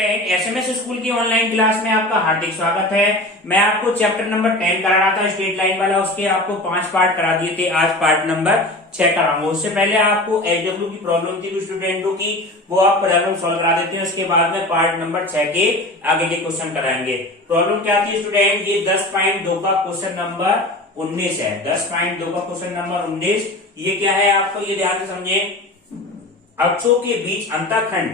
Student, SMS school की online class में आपका हार्दिक स्वागत है। मैं आपको चैप्टर नंबर 10 करा रहा था, स्ट्रेट लाइन वाला। उसके आपको 5 पार्ट करा दिए थे, आज पार्ट नंबर 6 कराऊंगा। उससे पहले आपको एचडब्ल्यू की प्रॉब्लम थी स्टूडेंटों की, वो आप प्रॉब्लम सॉल्व करा देते हैं। उसके बाद में पार्ट नंबर 6 के आगे के क्वेश्चन कराएंगे। प्रॉब्लम क्या थी स्टूडेंट? ये 10.2 का क्वेश्चन नंबर 19 है। 10.2 का क्वेश्चन नंबर 19 ये क्या है आपको ये ध्यान से समझे। अक्षों के बीच अंतःखंड,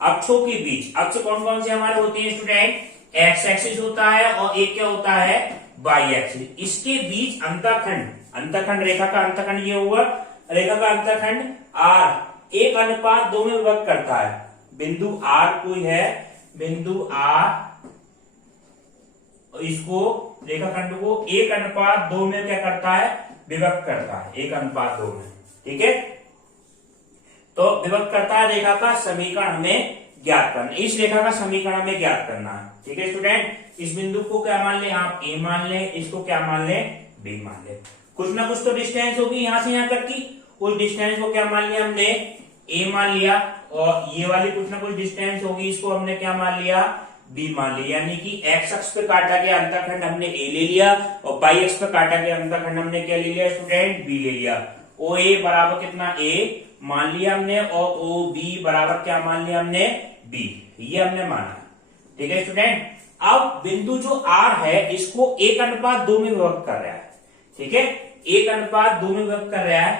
अक्षों के बीच अक्ष कौन कौन से हमारे होते हैं स्टूडेंट? एक्स एक्सिस होता है और एक क्या होता है? Y axis. इसके बीच अंतःखंड, अंतःखंड रेखा का अंतःखंड ये हुआ, रेखा का अंतःखंड आर 1:2 में विभक्त करता है। बिंदु आर कोई है, बिंदु आर, इसको रेखाखंड को 1:2 में क्या करता है? विभक्त करता है 1:2 में। ठीक है, तो विभक्त करता है रेखा का समीकरण में ज्ञात करना। इस रेखा का समीकरण में ज्ञात करना है। ठीक है स्टूडेंट, इस बिंदु को क्या मान ले आप? ए मान ले। इसको क्या मान ले? बी मान ले। कुछ ना कुछ तो डिस्टेंस होगी यहां से यहां तक की। उस डिस्टेंस को क्या मान लिया हमने? ए मान लिया। और ये वाली कुछ ना कुछ डिस्टेंस होगी, इसको हमने क्या मान लिया? बी मान लिया। यानी कि एक्स अक्ष पे काटा गया अंतःखंड हमने ए ले लिया और वाई अक्ष पे काटा गया अंतःखंड हमने क्या ले लिया स्टूडेंट? बी ले लिया। ओ ए बराबर कितना? ए मान लिया हमने, और ओ बी बराबर क्या मान लिया हमने? बी। ये हमने माना। ठीक है स्टूडेंट, अब बिंदु जो आर है इसको 1:2 में विभक्त कर रहा है। ठीक है, 1:2 में विभक्त कर रहा है।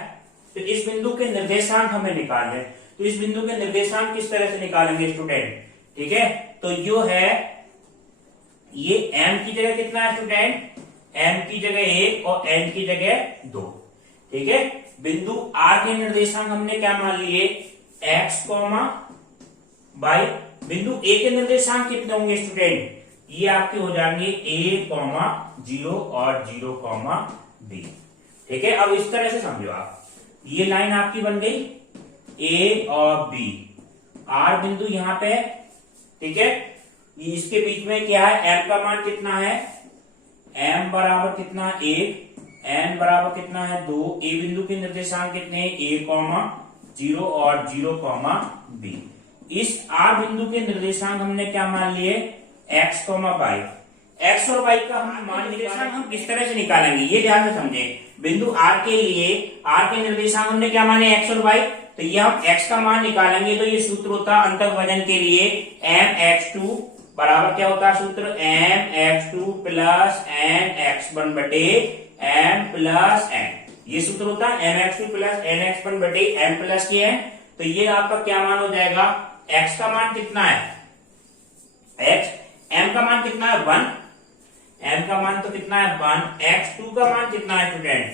तो इस बिंदु के निर्देशांक हमें निकालने। तो इस बिंदु के निर्देशांक किस तरह से निकालेंगे स्टूडेंट? ठीक है, तो यो है, ये एम की जगह कितना है स्टूडेंट? एम की जगह 1 और एन की जगह 2। ठीक है, बिंदु आर के निर्देशांक हमने क्या मान लिए? X Y. बिंदु ए के निर्देशांक कितने होंगे स्टूडेंट? ये आपके हो जाएंगे a, 0 और 0, b। ठीक है, अब इस तरह से समझो आप, ये लाइन आपकी बन गई a और b। आर बिंदु यहां पे, ठीक है, इसके बीच में क्या है? m का मान कितना है? m बराबर कितना? 1, n बराबर कितना है? 2। ए बिंदु के निर्देशांक कितने हैं? a, 0 और 0, b। इस आर बिंदु के निर्देशांक हमने क्या मान लिए? x, y। x और y का हम मान निर्देशांक हम किस तरह से निकालेंगे ये ध्यान से समझे। बिंदु r के लिए r के निर्देशांक हमने क्या माने? x और y। तो ये हम x का मान निकालेंगे तो ये सूत्र होता है अंतः वजन के लिए mx2 बराबर क्या होता है सूत्र? mx2 प्लस nx1 बटे m प्लस n। ये सूत्र होता है mx2 प्लस nx1 बटे m प्लस के n। तो ये आपका क्या मान हो जाएगा? x का मान कितना है? x, m का मान कितना है? 1। m का मान तो कितना है? 1। x2 का मान कितना है स्टूडेंट?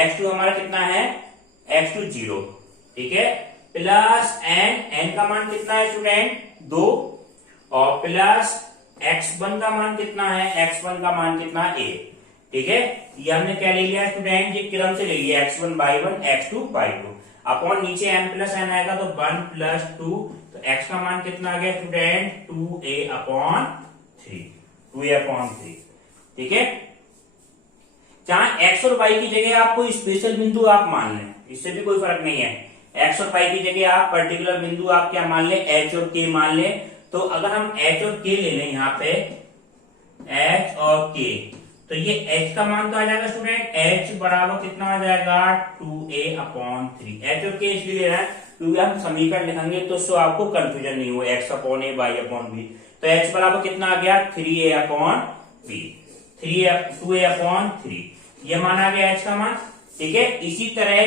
x2 हमारा कितना है? x2 0। ठीक है, प्लस n का मान कितना है स्टूडेंट? 2। और प्लस x1 का मान कितना है? x1 का मान कितना है? 1। ठीक है, ये हमने क्या ले लिया स्टूडेंट? ये क्रम से ले लिया x1 by 1, x2 by 2। Upon नीचे m प्लस n आएगा तो 1 प्लस 2। तो x का मान कितना आ गया स्टूडेंट? 2a/3। 2a/3। ठीक है, जहां x और y की जगह आपको स्पेशल बिंदु आप मान लें, इससे भी कोई फर्क नहीं है। x और y की जगह आप पर्टिकुलर बिंदु आप क्या मान ले? h और k मान ले। तो अगर हम h और k ले लें यहाँ पे, h और k, तो ये h का मान तो आ जाएगा स्टूडेंट? h बराबर कितना आ जाएगा? 2a/3। h और k इसलिए ले रहा है क्योंकि हम समीकरण लिखेंगे तो उससे आपको कंफ्यूजन नहीं हो, x/a, y/b। तो h बराबर कितना आ गया? 3a/b। 2a/3 ये मान आ गया h का मान। ठीक है, इसी तरह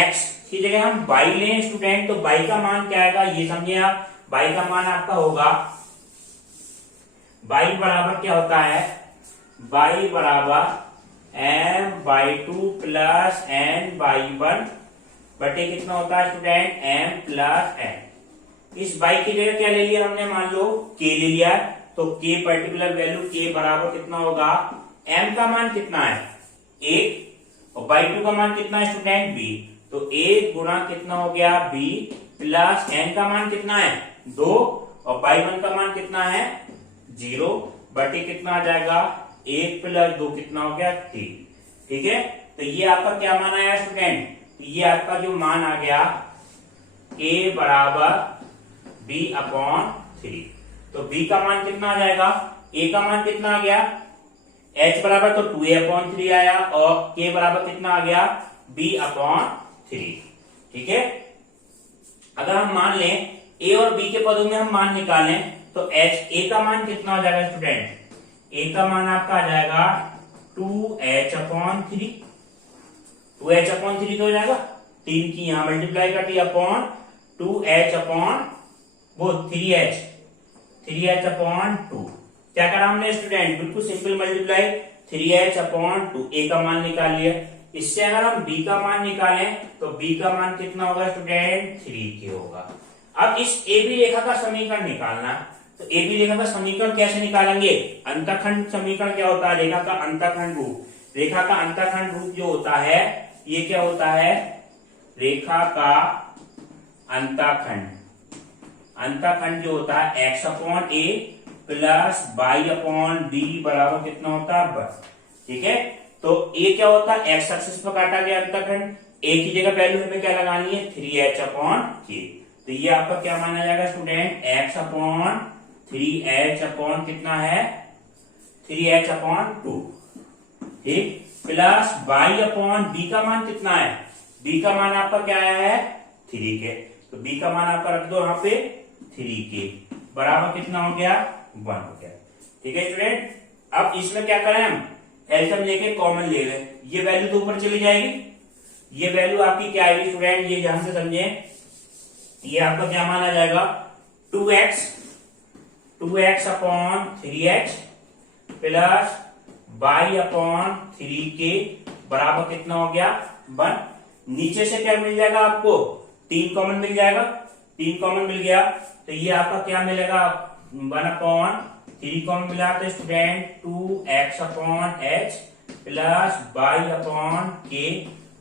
x की जगह हम y लें स्टूडेंट, तो y का मान क्या आएगा ये समझे आप। y का मान आपका होगा, y बराबर क्या होता है? y बराबर m/2 प्लस n/1 बटे कितना होता है स्टूडेंट? m plus n। इस y की जगह क्या ले लिया हमने? मान लो k ले लिया, तो k पर्टिकुलर वैल्यू k बराबर कितना होगा? m का मान कितना है? 1 और y2 का मान कितना है स्टूडेंट? b। तो 1 गुणा कितना हो गया? b प्लस n का मान कितना है? 2 और y1 का मान कितना है? 0 बटे कितना आ जाएगा? 1 प्लस 2 कितना हो गया? 3। ठीक है, तो ये आपका क्या मान आया स्टूडेंट? ये आपका जो मान आ गया k बराबर b/3। तो b का मान कितना आ जाएगा, a का मान कितना आ गया, h बराबर तो 2a/3 आया और k बराबर कितना आ गया, b/3। ठीक है, अगर हम मान लें a और b के पदों में हम मान निकालें तो a का मान कितना हो जाएगा स्टूडेंट, a का मान आपका आ जाएगा 2h/3। 2h/3 तो हो जाएगा, 3 की यहां मल्टीप्लाई कर दी अपॉन 3h/2। क्या करा हमने स्टूडेंट, बिल्कुल सिंपल मल्टीप्लाई, 3h/2 a का मान निकाल लिया। इससे अगर हम b का मान निकालें तो b का मान कितना होगा स्टूडेंट, 3k होगा। अब इस AB रेखा का समीकरण निकालना, तो AB रेखा का समीकरण कैसे निकालेंगे, अंतःखंड समीकरण क्या होता है, रेखा का अंतःखंड रूप। रेखा का अंतःखंड रूप जो होता है ये क्या होता है, रेखा का अंतःखंड जो होता है x/a प्लस y/b बराबर कितना होता है, बस। ठीक है, तो a क्या होता है, x एक्सिस पर काटा गया अंतःखंड, a की जगह वैल्यू हमें क्या लगानी है, 3h/k। तो ये आपका क्या माना जाएगा स्टूडेंट, x/3h कितना है, 3h/2। ठीक, प्लस y/b का मान कितना है, b का मान आपका क्या आया है, 3k। तो b का मान आपका रख दो यहाँ पे 3k बराबर कितना हो गया, 1 हो गया। ठीक है स्टूडेंट, अब इसमें क्या करें हम, एलसीएम लेके कॉमन ले लें, ये वैल्यू तो ऊपर चली जाएगी, ये वैल्यू आपकी क्या आएगी स्टूडेंट, ये ध्यान से समझे, ये आपका क्या माना जाएगा, 2x/3h प्लस y/3k बराबर कितना हो गया, 1। नीचे से क्या मिल जाएगा आपको, 3 कॉमन मिल जाएगा, 3 कॉमन मिल गया तो ये आपका क्या मिलेगा, 1/3 कॉमन मिला तो स्टूडेंट 2x/h प्लस y/k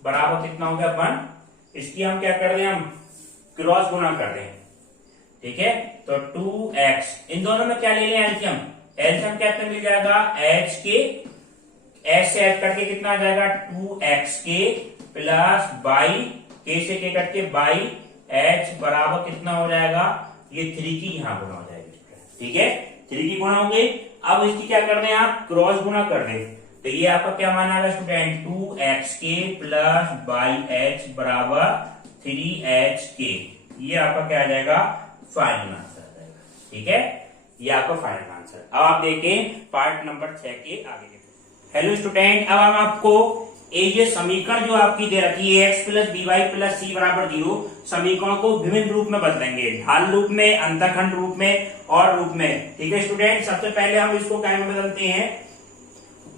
बराबर कितना हो गया, 1। इसकी हम क्या कर रहे हैं, हम क्रॉस गुणा कर रहे हैं। ठीक है, तो 2x, इन दोनों में क्या ले लें एलसीएम, एलसीएम क्या मिल जाएगा, h के, h से h कट के कितना आ जाएगा, 2xk प्लस y, k से k कट के y h बराबर कितना हो जाएगा, ये 3 की यहां गुणा हो जाएगी। ठीक है, 3 की गुणा हो गई। अब इसकी क्या कर रहे हैं आप, क्रॉस गुणा कर रहे हैं, तो ये आपका क्या माना है स्टूडेंट, 2xk प्लस yh बराबर 3hk। ये आपका क्या आ जाएगा, फाइनल आंसर आ जाएगा। ठीक है, ये आपका फाइनल आंसर। अब आप देखें पार्ट नंबर 6 के आगे। हेलो स्टूडेंट, अब हम आपको ये समीकरण जो आपकी दे रखी है x plus B y plus सी बराबर 0, समीकरणों को विभिन्न रूप में बदलेंगे, ढाल रूप में, अंतःखंड रूप में और रूप में। ठीक है स्टूडेंट, सबसे पहले हम इसको क्या में बदलते हैं,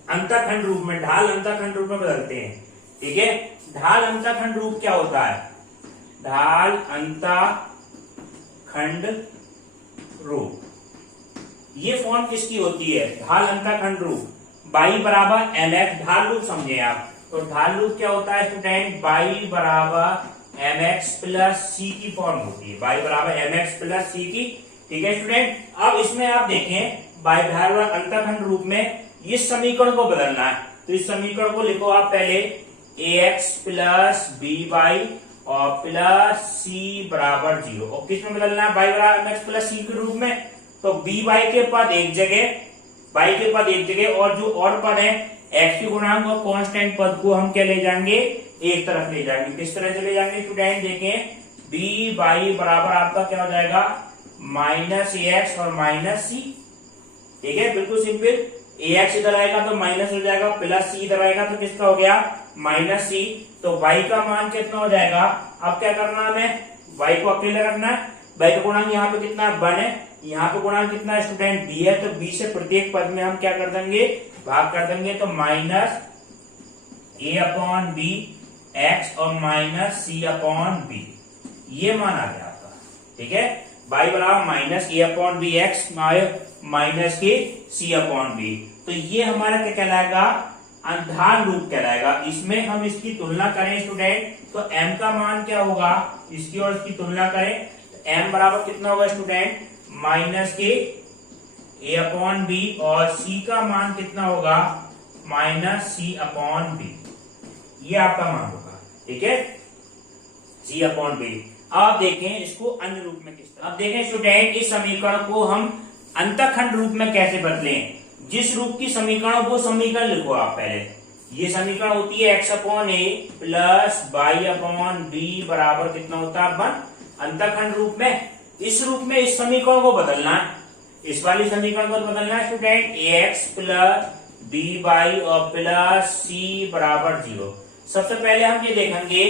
अंतःखंड रूप में, ढाल अंतःखंड रूप में बदलते हैं। ठीक है, ढाल अंतःखंड रूप क्या होता है, ढाल अंतःखंड रूप, ये फॉर्म किसकी होती है, ढाल अंतःखंड रूप, y बराबर mx, ढाल रूप समझे आप, तो ढाल रूप क्या होता है स्टूडेंट, y बराबर mx प्लस c की फॉर्म होती है, y बराबर mx प्लस c की। ठीक है स्टूडेंट, अब इसमें आप देखें y ढाल अंतःखंड रूप में इस समीकरण को बदलना है, तो इस समीकरण को लिखो आप पहले, ax प्लस by और प्लस c बराबर 0, और किस में बदलना है, y बराबर mx प्लस c के रूप में। तो by के पद एक जगह, y के पद एक जगह, और जो और पद है x की गुणांक और कांस्टेंट पद को हम क्या ले जाएंगे, एक तरफ ले जाएंगे। किस तरह से ले जाएंगे स्टूडेंट, देखें by बराबर आपका क्या हो जाएगा, माइनस ax और माइनस c। ठीक है, बिल्कुल सिंपल, ax इधर आएगा तो माइनस हो जाएगा, प्लस c इधर आएगा तो किसका हो गया, माइनस c। तो y का मान कितना हो जाएगा, अब क्या करना है, हमें y को अकेले रखना है, y का गुणांक यहाँ पे कितना 1 है, यहाँ पे गुणांक कितना है स्टूडेंट, b है, तो b से प्रत्येक पद में हम क्या कर देंगे, भाग कर देंगे, तो माइनस a/b x और माइनस c/b, ये मान आ गया आपका। ठीक है, y बराबर माइनस a/b x माइनस के c/b, तो ये हमारा क्या कहलाएगा, ढाल रूप कहलाएगा। इसमें हम इसकी तुलना करें स्टूडेंट, तो m का मान क्या होगा, इसकी और इसकी तुलना करें, तो m बराबर कितना होगा स्टूडेंट, माइनस के a/b, और c का मान कितना होगा, माइनस c/b, ये आपका मान होगा। ठीक है, c/b। अब देखें इसको अन्य रूप में किस तरह, अब देखें स्टूडेंट, इस समीकरण को हम अंतःखंड रूप में कैसे बदलें, जिस रूप की समीकरण वो समीकरण लिखो आप पहले। ये समीकरण होती है x अपॉन ए प्लस वाई अपॉन बी बराबर कितना होता है 1। अंतःखंड रूप में, इस रूप में इस समीकरण को बदलना है, इस वाली समीकरण को बदलना है स्टूडेंट, ax प्लस बी वाई और प्लस सी बराबर 0। सबसे पहले हम ये देखेंगे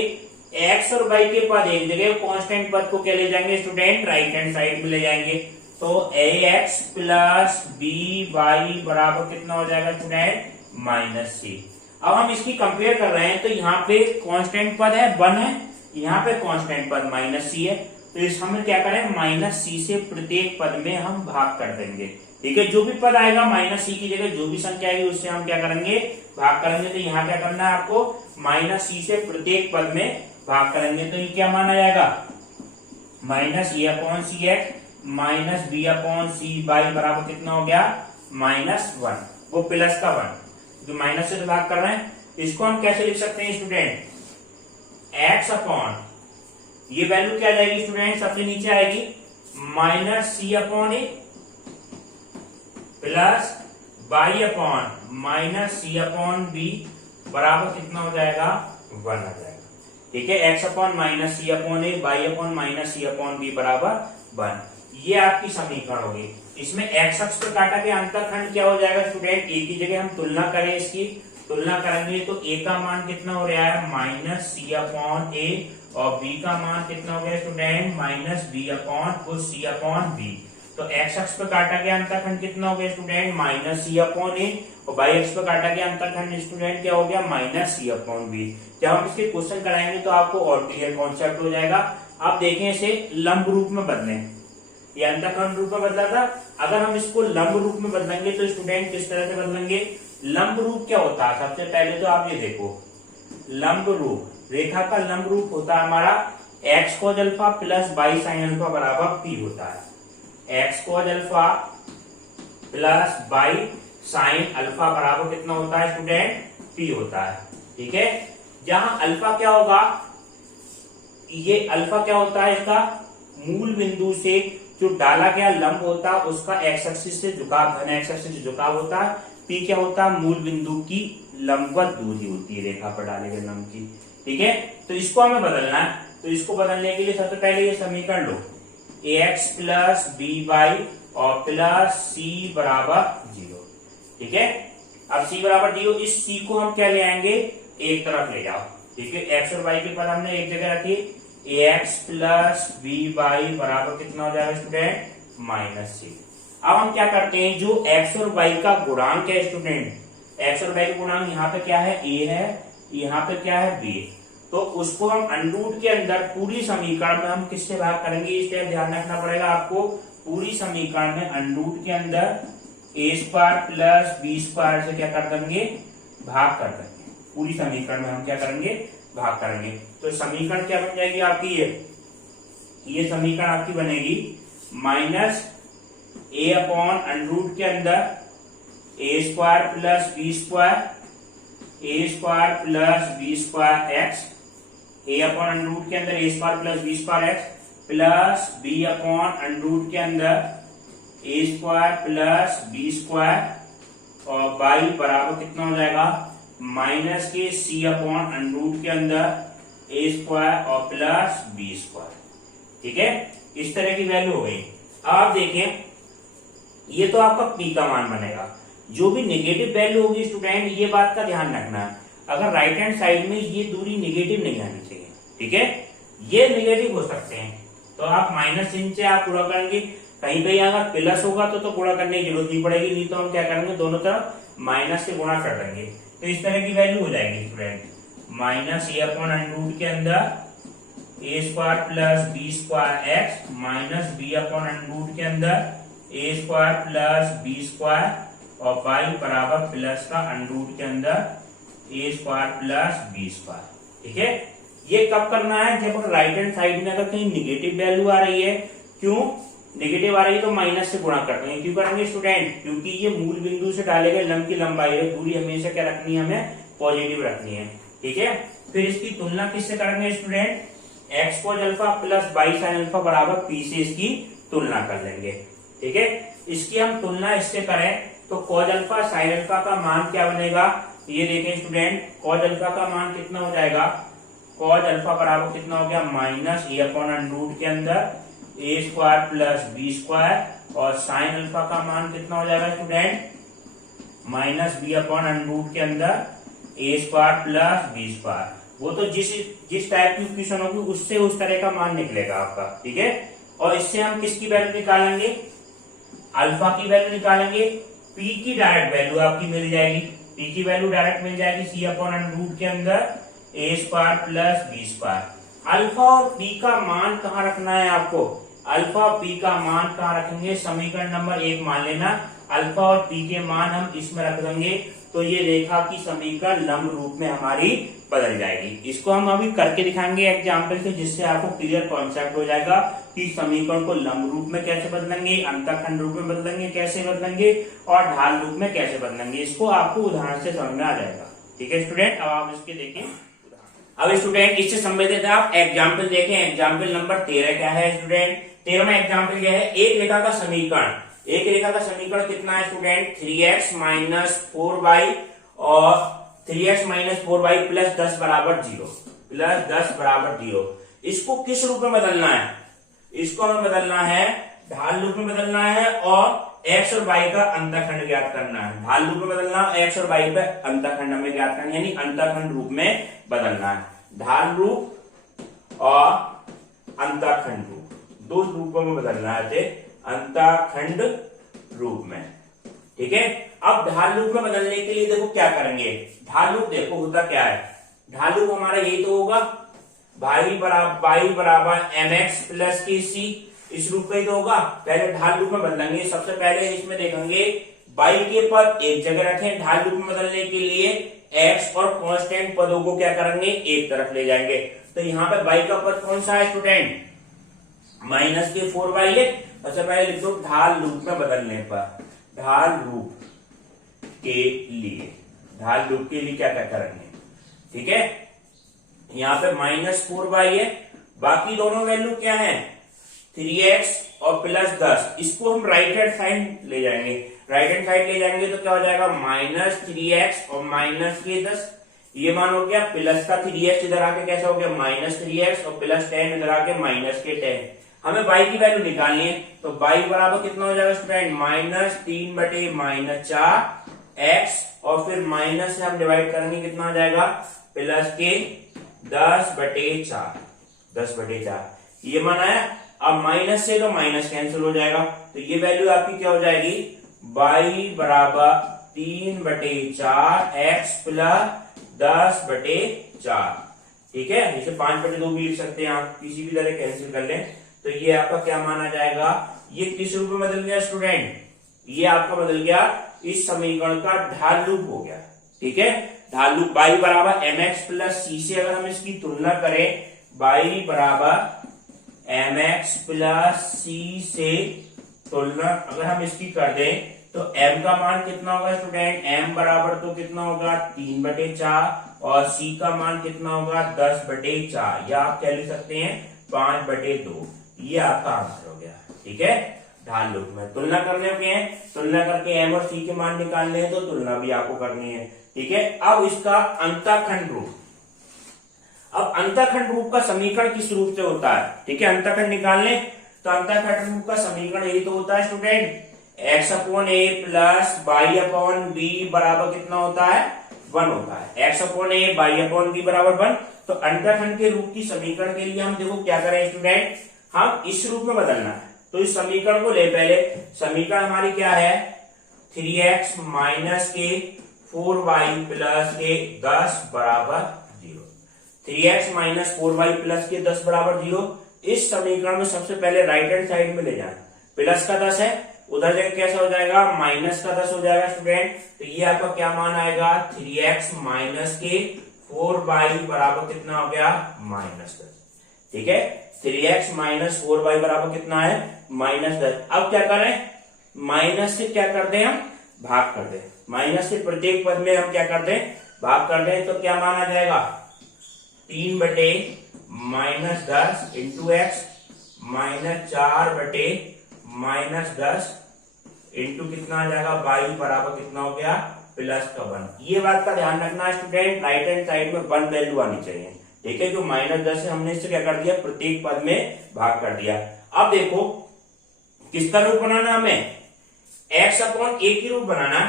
x और y के पद एक जगह, कांस्टेंट पद को क्या ले जाएंगे स्टूडेंट, राइट हैंड साइड में ले जाएंगे। तो ax प्लस बी वाई बराबर कितना हो जाएगा स्टूडेंट, माइनस सी। अब हम इसकी कंपेयर कर रहे हैं, तो यहाँ पे कांस्टेंट पद है 1 है, यहाँ पे कांस्टेंट पद माइनस सी है, तो इस हमें क्या करें, माइनस सी से प्रत्येक पद में हम भाग कर देंगे। ठीक है, जो भी पद आएगा माइनस सी की जगह जो भी संख्या आएगी उससे हम क्या करेंगे, भाग करेंगे। तो यहाँ क्या करना है आपको, माइनस सी से प्रत्येक पद में भाग करेंगे। तो ये क्या माना जाएगा, माइनस ए अपॉन सी एक्स माइनस बी अपॉन सी वाई बराबर कितना हो गया, -1, वो प्लस का 1, जो माइनस से भाग कर रहे हैं। इसको हम कैसे लिख सकते हैं स्टूडेंट, एक्स अपॉन, ये वैल्यू क्या जाएगी स्टूडेंट, सबसे नीचे आएगी माइनस सी अपॉन ए प्लस वाई अपॉन माइनस सी अपॉन बी बराबर कितना हो जाएगा, 1 आ जाएगा। ठीक है, एक्स अपॉन माइनस सी अपॉन ए वाई अपॉन माइनस सी अपॉन बी बराबर 1। ये आपकी समीकरण होगी। इसमें एक्स अक्ष पर काटा के अंतःखंड क्या हो जाएगा स्टूडेंट, ए की जगह हम तुलना करें, इसकी तुलना करेंगे तो ए का मान कितना हो रहा है, माइनस सी अपॉन ए, और बी का मान कितना हो गया स्टूडेंट, माइनस बी अपॉन सी अपॉन बी। तो एक्स अक्ष पर काटा गया अंतःखंड कितना हो गया स्टूडेंट, माइनस सी अपॉन ए, और वाई अक्ष पर काटा गया अंतःखंड स्टूडेंट क्या हो गया, माइनस सी अपॉन बी। जब हम इसके क्वेश्चन कराएंगे तो आपको और क्लियर कॉन्सेप्ट हो जाएगा। आप देखें इसे लंब रूप में बदलें, ये अंतःखंड रूप में बदला था, अगर हम इसको लंब रूप में बदलेंगे तो स्टूडेंट किस तरह से बदलेंगे। लंब रूप क्या होता है, सबसे पहले तो आप ये देखो, लंब रूप, रेखा का लंब रूप होता है हमारा X cos alpha plus Y sine alpha बराबर पी होता है। X cos alpha plus Y sine alpha बराबर कितना होता है स्टूडेंट, पी होता है। ठीक है, जहां अल्फा क्या होगा, ये अल्फा क्या होता है, इसका मूल बिंदु से जो डाला गया लंब होता है उसका एक्स एक्सिस से झुकाव, धन एक्स एक्सिस से झुकाव होता है। पी क्या होता है, मूल बिंदु की लंबवत दूरी होती है रेखा पर डाले गए लंब की। ठीक है, तो इसको हमें बदलना है, तो इसको बदलने के लिए सबसे पहले ये समीकरण लो, ax प्लस बी वाई और प्लस सी बराबर 0। ठीक है, अब c बराबर 0, इस c को हम क्या ले आएंगे, एक तरफ ले जाओ। ठीक है, x और y के पद हमने एक जगह रखी, ax प्लस बी वाई बराबर कितना हो जाएगा स्टूडेंट, -c। अब हम क्या करते हैं, जो x और y का गुणांक है स्टूडेंट, x और y का गुणांक यहाँ पे क्या है, a है, यहाँ पे क्या है, b, तो उसको हम अंडरूट के अंदर पूरी समीकरण में हम किससे भाग करेंगे, इसलिए ध्यान रखना पड़ेगा आपको। पूरी समीकरण में अंडरूट के अंदर a square plus B square से क्या कर देंगे, भाग कर देंगे। पूरी समीकरण में हम क्या करेंगे, भाग करेंगे। तो समीकरण क्या बन जाएगी आपकी, ये समीकरण आपकी बनेगी माइनस a अपॉन अंडरूट के अंदर a square plus B square, a square plus B square X, a upon under root के अंदर a square plus B square X, plus b upon under root के अंदर a square plus B square, और y बराबर कितना हो जाएगा, माइनस के c अपॉन अंडरूट के अंदर a स्क्वायर और प्लस बी स्क्वायर। ठीक है, इस तरह की वैल्यू हो गई। आप देखें, ये तो आपका p का मान बनेगा। जो भी नेगेटिव वैल्यू होगी स्टूडेंट, ये बात का ध्यान रखना है, अगर राइट हैंड साइड में ये दूरी नेगेटिव नहीं आनी चाहिए। ठीक है, ये नेगेटिव हो सकते हैं, तो आप माइनस चिन्ह से आप गुणा करेंगे। कहीं कहीं अगर प्लस होगा तो गुणा करने की जरूरत नहीं पड़ेगी, नहीं तो हम क्या करेंगे, दोनों तरफ माइनस से गुणा कर देंगे। तो इस तरह की वैल्यू हो जाएगी स्टूडेंट, माइनस ए अपॉन अंडरूट के अंदर ए square plus B square x, minus B upon under root के अंदर ए स्क्वायर प्लस बी स्क्वायर, और y बराबर प्लस का अंडरूट के अंदर ए स्क्वायर प्लस बी स्क्वायर। ठीक है, ये कब करना है, जब राइट हैंड साइड में अगर कहीं निगेटिव वैल्यू आ रही है। क्यों नेगेटिव आ रही है, तो माइनस से गुणा करते हैं। क्यों करेंगे स्टूडेंट, क्योंकि ये मूल बिंदु से डाले गए लंब की लंबाई है, दूरी हमेशा क्या रखनी है, हमें पॉजिटिव रखनी है। ठीक है, फिर इसकी तुलना किससे करेंगे student, X cos alpha plus Y sine alpha बराबर पी से इसकी तुलना कर लेंगे। ठीक है, इसकी हम तुलना इससे करें तो कॉज अल्फा साइन अल्फा का मान क्या बनेगा, ये देखें स्टूडेंट, कॉज अल्फा का मान कितना हो जाएगा, कॉज अल्फा बराबर कितना हो गया माइनस ए अपॉन अंडर रूट के अंदर ए स्क्वायर प्लस बी स्क्वायर, और साइन अल्फा का मान कितना हो जाएगा student minus B upon under root के अंदर ए स्क्वायर प्लस बी स्क्वायर। वो तो जिस टाइप की इक्वेशन होगी उससे उस तरह का मान निकलेगा आपका, ठीक है। और इससे हम किसकी वैल्यू निकालेंगे, अल्फा की वैल्यू निकालेंगे, पी की डायरेक्ट वैल्यू आपकी मिल जाएगी, पी की वैल्यू डायरेक्ट मिल जाएगी सी अपॉन अंडर रूट के अंदर ए square plus B square. Alpha और पी का मान कहाँ रखना है आपको, अल्फा पी का मान कहाँ रखेंगे, समीकरण नंबर 1 मान लेना, अल्फा और पी के मान हम इसमें रख देंगे, तो ये रेखा की समीकरण लंब रूप में हमारी बदल जाएगी। इसको हम अभी करके दिखाएंगे एग्जाम्पल से, जिससे आपको क्लियर कॉन्सेप्ट हो जाएगा कि समीकरण को लंब रूप में कैसे बदलेंगे, अंतःखंड रूप में बदलेंगे कैसे बदलेंगे, और ढाल रूप में कैसे बदलेंगे, इसको आपको उदाहरण से समझ में आ जाएगा, ठीक है स्टूडेंट। अब आप इसके देखें, अब स्टूडेंट इससे संबंधित आप एग्जाम्पल देखें। एग्जाम्पल नंबर 13 क्या है स्टूडेंट, 13वां एग्जाम्पल क्या है, एक रेखा का समीकरण, एक रेखा का समीकरण कितना है स्टूडेंट 3x माइनस 4y और 3x माइनस 4y प्लस 10 बराबर 0, प्लस 10 बराबर 0। इसको किस रूप में बदलना है, इसको हमें बदलना है ढाल रूप में बदलना है, और x और y का अंतःखंड ज्ञात करना है। ढाल रूप में बदलना है, x और y पे अंतःखंड में ज्ञात करना है, यानी अंतःखंड रूप में बदलना है। ढाल रूप और अंतःखंड रूप, दो रूपों में बदलना है, अंतःखंड रूप में, ठीक है। अब ढाल रूप में बदलने के लिए देखो क्या करेंगे, ढाल रूप देखो होता क्या है, ढाल रूप हमारा यही तो होगा, y बराबर mx प्लस के सी, इस रूप में तो होगा। पहले ढाल रूप में बदलेंगे, सबसे पहले इसमें देखेंगे y के पद एक जगह रखें, ढाल रूप में बदलने के लिए x और कांस्टेंट पदों को क्या करेंगे एक तरफ ले जाएंगे। तो यहाँ पे y का पद कौन सा है स्टूडेंट, माइनस के 4y है। सबसे पहले लिख दो ढाल रूप में बदलने पर, ढाल रूप के लिए, ढाल रूप के लिए क्या क्या करेंगे, ठीक है। यहाँ पे माइनस 4y है, बाकी दोनों वैल्यू क्या है 3x और प्लस 10, इसको हम राइट हैंड साइड ले जाएंगे, राइट हैंड साइड ले जाएंगे तो क्या हो जाएगा माइनस 3x और माइनस के 10, ये मान हो गया, प्लस का 3x इधर आके कैसा हो गया माइनस 3x और प्लस 10 इधर आके माइनस के 10। हमें y की वैल्यू निकालनी है, तो y बराबर कितना हो जाएगा स्टूडेंट माइनस 3 बटे माइनस 4 x, और फिर माइनस से हम डिवाइड करेंगे कितना हो जाएगा प्लस के 10 बटे 4, 10 बटे 4 ये मान आया। अब माइनस से तो माइनस कैंसिल हो जाएगा, तो ये वैल्यू आपकी क्या हो जाएगी y बराबर 3 बटे 4 x प्लस 10 बटे 4, ठीक है। इसे 5 बटे 2 भी लिख सकते हैं आप, किसी भी तरह कैंसिल कर लें, तो ये आपका क्या माना जाएगा, ये किस रूप में बदल गया स्टूडेंट, ये आपका बदल गया इस समीकरण का ढाल रूप हो गया, ठीक है। ढाल रूप y बराबर mx प्लस c से अगर हम इसकी तुलना करें, y बराबर mx प्लस c से तुलना अगर हम इसकी कर दें तो m का मान कितना होगा स्टूडेंट, m बराबर तो कितना होगा 3 बटे 4 और c का मान कितना होगा 10 बटे 4, या आप क्या लिख सकते हैं 5 बटे 2, ये आपका आंसर हो गया, ठीक है। ढाल रूप में तुलना करने के हैं, तुलना करके m और c के मान निकालने हैं तो तुलना भी आपको करनी है, ठीक है। अब इसका अंतःखंड रूप, अब अंतःखंड रूप का समीकरण किस रूप से होता है, ठीक है। अंतःखंड निकालने तो अंतःखंड रूप का समीकरण यही तो होता है student x upon a plus y upon b बराबर कितना होता है 1 होता है, x upon a y upon b बराबर 1। तो अंतःखंड के रूप की समीकरण के लिए हम देखो क्या करें स्टूडेंट, हम इस रूप में बदलना है, तो इस समीकरण को ले, पहले समीकरण हमारी क्या है 3x माइनस के 4y प्लस के 10 बराबर 0, 3x माइनस 4y प्लस के 10 बराबर 0। इस समीकरण में सबसे पहले राइट हैंड साइड में ले जाना, प्लस का 10 है, उधर जगह कैसा हो जाएगा माइनस का 10 हो जाएगा स्टूडेंट, तो ये आपका क्या मान आएगा 3x माइनस के 4y बराबर कितना हो गया माइनस 10, ठीक है। 3x माइनस 4y बराबर कितना है माइनस 10। अब क्या करें, माइनस से क्या कर दें हम भाग कर दें, माइनस से प्रत्येक पद में हम क्या कर दें भाग कर दें, तो क्या माना जाएगा 3 बटे माइनस 10 इंटू एक्स माइनस 4 बटे माइनस 10 इंटू कितना आ जाएगा 22 बराबर कितना हो गया प्लस का 1। ये बात का ध्यान रखना स्टूडेंट, राइट हैंड साइड में 1 वैल्यू आनी चाहिए। ठीक है, जो -10 है हमने इससे क्या कर दिया, प्रत्येक पद में भाग कर दिया। अब देखो किसका रूप बनाना हमें, x अपॉन a की रूप बनाना,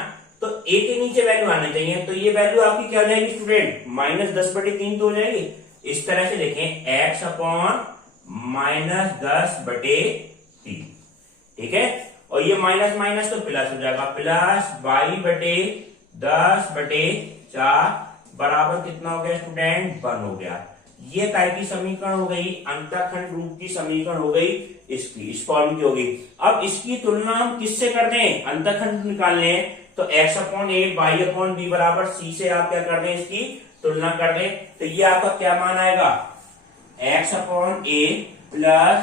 तो a के नीचे वैल्यू आनी चाहिए। तो ये वैल्यू आपकी क्या हो जाएगी स्टूडेंट, -10/3 तो हो जाएगी। इस तरह से लिखें x अपॉन -10/3। ठीक है, और ये माइनस माइनस तो प्लस हो जाएगा, प्लस 22/10/4 बराबर कितना हो गया स्टूडेंट, 1 हो गया। ये काय की समीकरण हो गई, अंतःखंड रूप की समीकरण हो गई, इसकी इस फॉर्म की होगी। अब इसकी तुलना हम किससे कर दें, अंतःखंड निकालने हैं, तो x upon a y upon b बराबर c से आप क्या कर दें, इसकी तुलना कर दें। तो ये आपका क्या मान आएगा, x upon a plus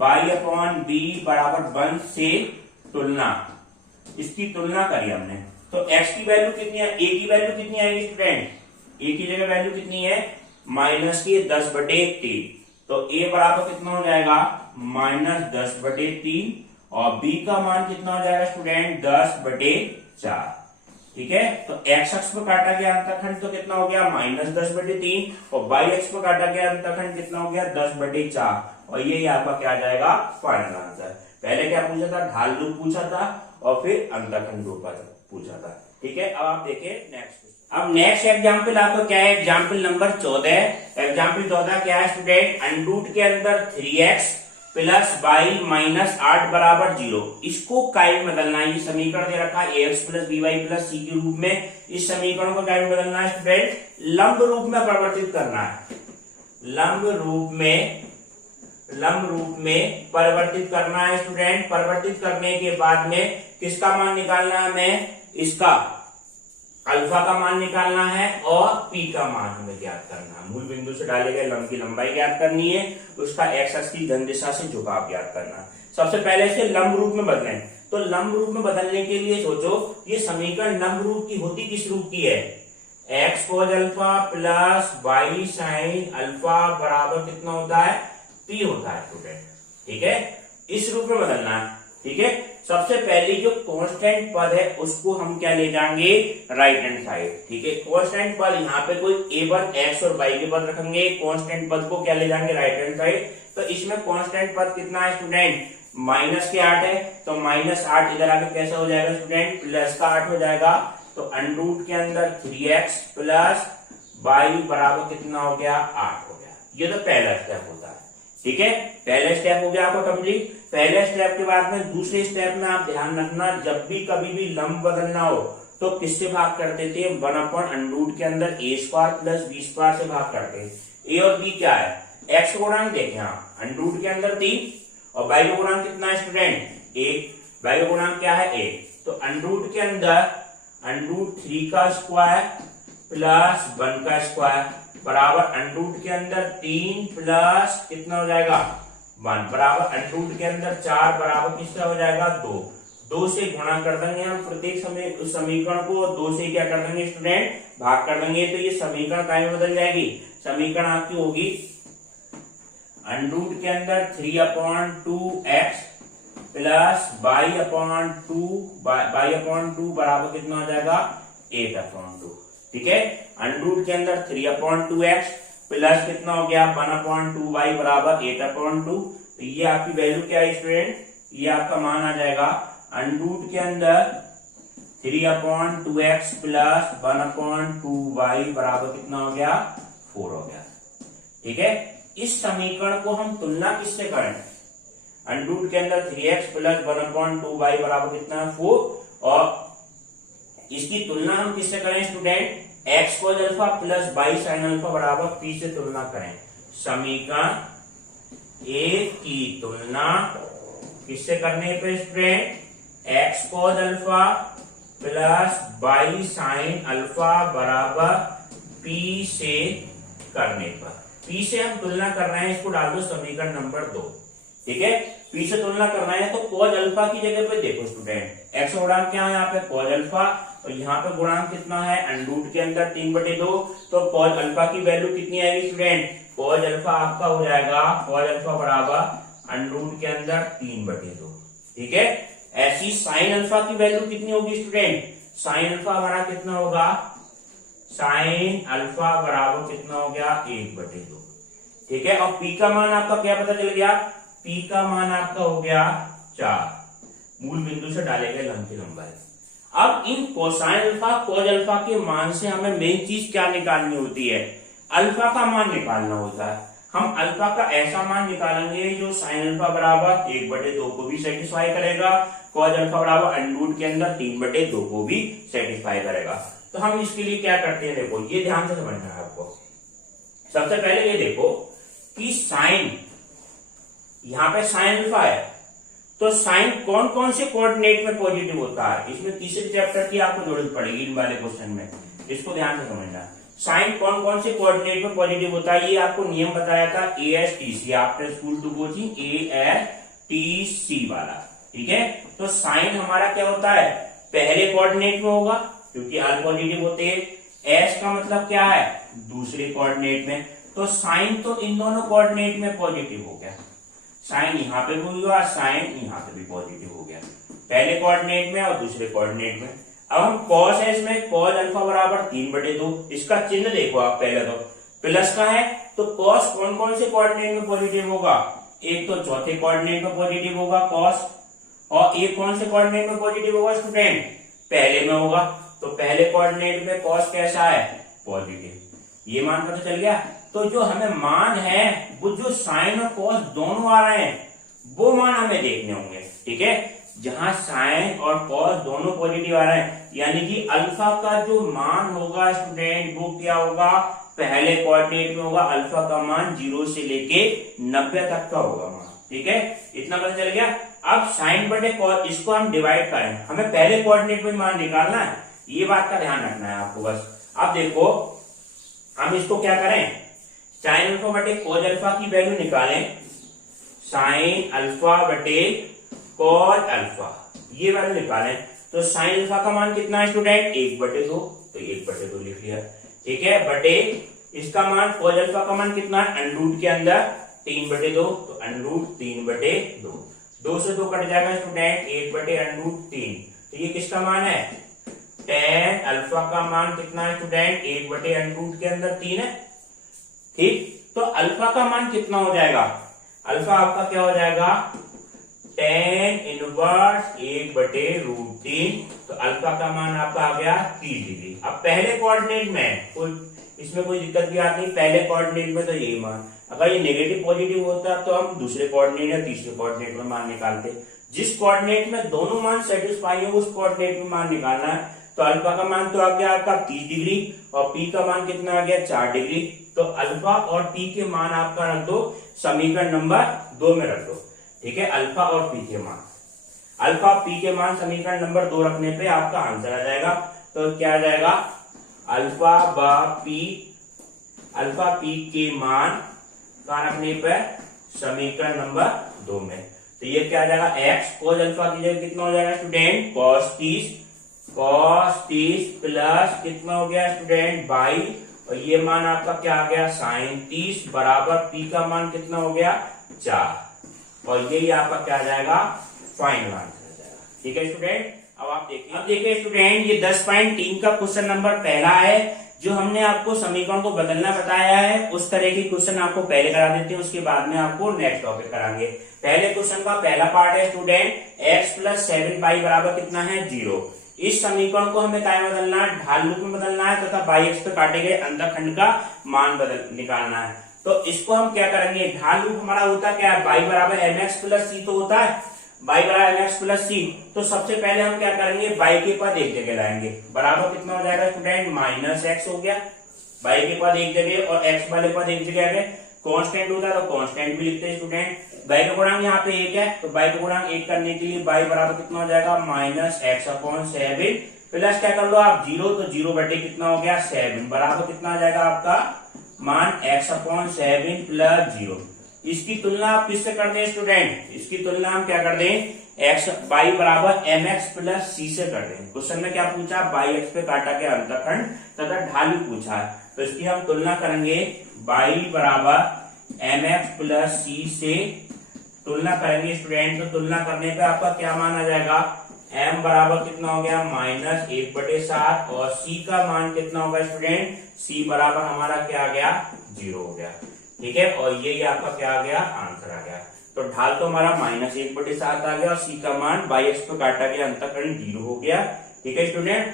y upon b बराबर 1 से तुलना, इसकी तुलना करी हमने। तो x की वैल्यु कितनी है, a की वैल्यू कितनी आएगी स्टूडेंट, a की जगह वैल्यू कितनी है -10/3। तो a बराबर कितना हो जाएगा -10/3 और b का मान कितना हो जाएगा स्टूडेंट 10/4। ठीक है, तो x अक्ष पर काटा गया अंतःखंड तो कितना हो गया -10/3 और y अक्ष पर काटा गया अंतःखंड कितना हो गया 10/4। और ये आपका क्या आ जाएगा फाइनल आंसर। पहले क्या पूछा था, ढाल रूप पूछा था और फिर अंतःखंड रूप पूछा था। ठीक है, अब आप देखिए नेक्स्ट। अब नेक्स्ट एग्जाम्पल आपका क्या है, एग्जाम्पल नंबर 14। एग्जाम्पल 14 क्या है स्टूडेंट, अंडरूट के अंदर 3x प्लस y माइनस 8 बराबर 0। इसको काय में बदलना है, ये समीकरण दे रखा है ax plus by plus c के रूप में। इस समीकरण को काय में बदलना है स्टूडेंट, लंब रूप में परिवर्तित करना है, लंब रूप में परिवर्तित करना है स्टूडेंट। परिवर्तित करने के बाद में किसका मान निकालना है हमें, इसका अल्फा का मान निकालना है और p का मान हमें ज्ञात करना है। मूल बिंदु से डाले गए लंब की लंबाई ज्ञात करनी है, उसका x अक्ष की घन दिशा से झुकाव ज्ञात करना। सबसे पहले इसे लंब रूप में बदलें। तो लंब रूप में बदलने के लिए सोचो, ये समीकरण लंब रूप की होती किस रूप की है, x cos alpha plus y sin alpha बराबर कितना होता है, p होता है स्टूडेंट। ठीक है, इस रूप में बदलना है। ठीक है, सबसे पहले जो कांस्टेंट पद है उसको हम क्या ले जाएंगे, राइट हैंड साइड। ठीक है, कांस्टेंट पद यहाँ पे कोई a1 x और y के पद रखेंगे, कांस्टेंट पद को क्या ले जाएंगे राइट हैंड साइड। तो इसमें कांस्टेंट पद कितना है स्टूडेंट, -8 है, तो -8 इधर आके कैसा हो जाएगा स्टूडेंट, +8 हो जाएगा। तो अंडरूट के अंदर 3x प्लस y बराबर कितना हो गया 8 हो गया। ये तो पहला स्टेप होता है। ठीक है, पहला स्टेप हो गया आपका कंप्लीट। पहले स्टेप के बाद में दूसरे स्टेप में आप ध्यान रखना, जब भी कभी भी लंब बदलना हो तो किससे भाग करते थे, 1/√, के अंदर a² प्लस b² से भाग करते हैं। a और b क्या है, x का गुणांक देखें यहाँ, अंडरूट के अंदर 3 और y का गुणांक कितना है स्टूडेंट 1, y का गुणांक क्या है 1। तो अंडरूट के अंदर √3 का स्क्वायर प्लस 1 का स्क्वायर बराबर अंडरूट के अंदर 3 प्लस कितना हो जाएगा 1 बराबर अंडरूट के अंदर 4 बराबर किसका हो जाएगा 2 से गुणा कर देंगे हम प्रत्येक समीकरण को, 2 से क्या कर देंगे स्टूडेंट भाग कर देंगे। तो ये समीकरण काय में बदल जाएगी, समीकरण आपकी होगी अंडरूट के अंदर 3/2x प्लस y/2 बराबर कितना हो जाएगा 8/2। ठीक है, अंडरूट के अंदर 3/2x प्लस कितना हो गया 1/2y बराबर 8/2। तो ये आपकी वैल्यू क्या है स्टूडेंट, ये आपका मान आ जाएगा अंडरूट के अंदर 3/2x प्लस 1/2y बराबर कितना हो गया 4 हो गया। ठीक है, इस समीकरण को हम तुलना किससे करें, अंडरूट के अंदर 3x प्लस 1/2y बराबर कितना है 4 और इसकी तुलना हम किससे करें student, x cos alpha plus y sin alpha बराबर p से तुलना करें। समीकरण a की तुलना किससे करने पे student, x cos alpha plus y sin alpha बराबर p से करने पर। p से हम तुलना कर रहे हैं, इसको डाल दो समीकरण नंबर 2। ठीक है, p से तुलना करना है तो cos अल्फा की जगह पे देखो स्टूडेंट x का गुणांक क्या है यहाँ पे cos अल्फा और यहाँ पे गुणांक कितना है अंडरूट के अंदर 3/2। तो cos अल्फा की वैल्यू कितनी आएगी स्टूडेंट, cos अल्फा आपका हो जाएगा cos अल्फा बराबर अंडरूट के अंदर 3/2। ठीक है, ऐसी साइन अल्फा की वैल्यू कितनी होगी स्टूडेंट? साइन अल्फा हमारा कितना होगा? साइन अल्फा बराबर कितना हो गया? 1/2। ठीक है, और पी का मान आपका क्या पता चल गया? पी का मान आपका हो गया 4, मूल बिंदु से डाले गए लंब की लंबाई। अब इन कोसाइन अल्फा कोज अल्फा के मान से हमें मेन चीज क्या निकालनी होती है? अल्फा का मान निकालना होता है। हम अल्फा का ऐसा मान निकालेंगे जो साइन अल्फा बराबर 1/2 को भी सेटिस्फाई करेगा, कॉज अल्फा बराबर अंडर के अंदर 3/2 को भी सेटिस्फाई करेगा। तो हम इसके लिए क्या करते हैं, देखो ये ध्यान से समझना है आपको। सबसे पहले ये देखो कि साइन, यहां पे साइन अल्फा है, तो साइन कौन कौन से कोऑर्डिनेट में पॉजिटिव होता है? इसमें तीसरे चैप्टर की आपको जरूरत पड़ेगी इन वाले क्वेश्चन में, इसको ध्यान से समझना। साइन कौन कौन से कोऑर्डिनेट में पॉजिटिव होता है, ये आपको नियम बताया था ASTC, after school to coaching ASTC वाला। ठीक है, तो साइन हमारा क्या होता है? पहले कोऑर्डिनेट में होगा क्योंकि आर पॉजिटिव होते हैं। एस का मतलब क्या है? दूसरे कोऑर्डिनेट में। तो साइन तो इन दोनों कोऑर्डिनेट में पॉजिटिव हो गया, साइन यहाँ पे भी हुआ, साइन यहाँ पे भी पॉजिटिव हो गया, पहले कोऑर्डिनेट में और दूसरे कोऑर्डिनेट में। अब हम कॉस है, इसमें कॉस अल्फा बराबर 3/2, इसका चिन्ह देखो आप, पहले तो प्लस का है, तो कॉस कौन कौन से कोऑर्डिनेट में पॉजिटिव होगा? एक तो चौथे कोऑर्डिनेट में पॉजिटिव होगा कॉस, और एक कौन से कोऑर्डिनेट में पॉजिटिव होगा स्टूडेंट? पहले में होगा। तो पहले कोऑर्डिनेट में कॉस कैसा है? पॉजिटिव। ये मान पता चल गया। तो जो हमें मान है वो जो साइन और कॉस दोनों आ रहे हैं वो मान हमें देखने होंगे। ठीक है, जहां साइन और कॉस दोनों पॉजिटिव आ रहे हैं, यानी कि अल्फा का जो मान होगा स्टूडेंट वो क्या होगा? पहले कोऑर्डिनेट में होगा। अल्फा का मान 0 से लेके 90 तक का होगा मान। ठीक है, इतना पता चल गया। अब साइन बटे कॉस, इसको हम डिवाइड करें, हमें पहले कोऑर्डिनेट में मान निकालना है, ये बात का ध्यान रखना है आपको बस। अब देखो हम इसको क्या करें, साइन अल्फा बटे कॉज अल्फा की वैल्यू निकालें, साइन अल्फा बटे कॉज अल्फा ये वैल्यू निकालें। तो साइन अल्फा का मान कितना है स्टूडेंट? 1/2, तो 1/2 लिख लिया। ठीक है, बटे इसका मान कॉज अल्फा का मान कितना है? अंडर के अंदर 3/2, तो अंडर 3/2, 2 से 2 कट जाएगा स्टूडेंट, 1/√3। तो ये किसका मान है? tan अल्फा का मान कितना है स्टूडेंट? 1/√3 के अंदर 3 है। ठीक, तो अल्फा का मान कितना हो जाएगा? अल्फा आपका क्या हो जाएगा? tan इनवर्स 1/√3, तो अल्फा का मान आपका आ गया 30 डिग्री। अब पहले कोऑर्डिनेट में इसमें कोई दिक्कत भी आती है, पहले कोऑर्डिनेट में तो यही मान, अगर ये नेगेटिव पॉजिटिव होता तो हम दूसरे कोऑर्डिनेट या तीसरे कोऑर्डिनेट में मान निकालते। जिस कोऑर्डिनेट में दोनों मान सेटिस्फाई है उस कोऑर्डिनेट में मान निकालना है। तो अल्फा का मान तो आ गया आपका 30 डिग्री और पी का मान कितना आ गया? 4 डिग्री। तो अल्फा और पी के मान आपका रख दो समीकरण नंबर 2 में रख दो। ठीक है, अल्फा और पी के मान, अल्फा पी के मान समीकरण नंबर 2 रखने पे आपका आंसर आ जाएगा। तो क्या आ जाएगा? अल्फा पी के मान का रखने पर समीकरण नंबर 2 में, तो ये क्या आ जाएगा? एक्स कोज अल्फा की जगह कितना हो जाएगा स्टूडेंट? cos 30 प्लस कितना हो गया स्टूडेंट? 22, और ये मान आपका क्या आ गया? sin 30 बराबर पी का मान कितना हो गया? 4, और यही आपका क्या आ जाएगा? फाइनल आंसर आ जाएगा। ठीक है स्टूडेंट, अब देखिए स्टूडेंट, ये 10.3 का क्वेश्चन नंबर पहला है। जो हमने आपको समीकरण को बदलना बताया है उस तरह के क्वेश्चन आपको पहले करा देते हैं, उसके बाद में आपको नेक्स्ट टॉपिक कराएंगे। पहले क्वेश्चन का पहला पार्ट है स्टूडेंट, x + 7y बराबर कितना है? 0। इस समीकरण को हमें क्या बदलना है? ढाल रूप में बदलना है तथा बाई एक्स पे काटे गए अंतःखंड का मान निकालना है। तो इसको हम क्या करेंगे? ढाल रूप हमारा होता क्या है? y बराबर mx + c तो होता है, y बराबर mx + c। तो सबसे पहले हम क्या करेंगे? y के पद एक जगह लाएंगे, बराबर कितना हो जाएगा स्टूडेंट? -x हो गया, y के पद एक जगह और x वाले पद एक जगह आ गए। कांस्टेंट होता है तो कांस्टेंट भी लिखते हैं स्टूडेंट। y का गुणांक यहाँ पे 1 है, तो y का गुणांक 1 करने के लिए y बराबर कितना हो जाएगा? -x/7 प्लस क्या कर लो आप? 0, तो 0 बटे कितना हो गया? 7 बराबर कितना आ जाएगा आपका? मान x/7 + 0। इसकी तुलना आप किससे कर दें स्टूडेंट? इसकी तुलना हम क्या कर दें? y बराबर mx + c से कर दें। क्वेश्चन में क्या पूछा? बाई एक्स पे काटा गया अंतःखंड तथा ढाल भी पूछा है, तो इसकी हम तुलना करेंगे y बराबर mx + c से। तुलना करेंगे स्टूडेंट, तो तुलना करने पे आपका क्या मान आ जाएगा, m बराबर कितना हो गया -1/7 और c का मान कितना होगा स्टूडेंट, c बराबर हमारा क्या आ गया 0 हो गया। ठीक है, और ये आपका क्या आ गया, आंसर आ गया। तो ढाल तो हमारा -1/7 आ गया और c का मान बाई x पे काटा गया, अंतःकरण 0 हो गया। ठीक है स्टूडेंट,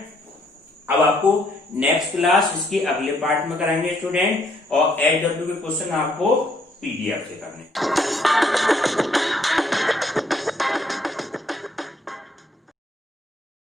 अब आपको नेक्स्ट क्लास इसके अगले पार्ट में कराएंगे स्टूडेंट, और HW के क्वेश्चन आपको PDF से करने।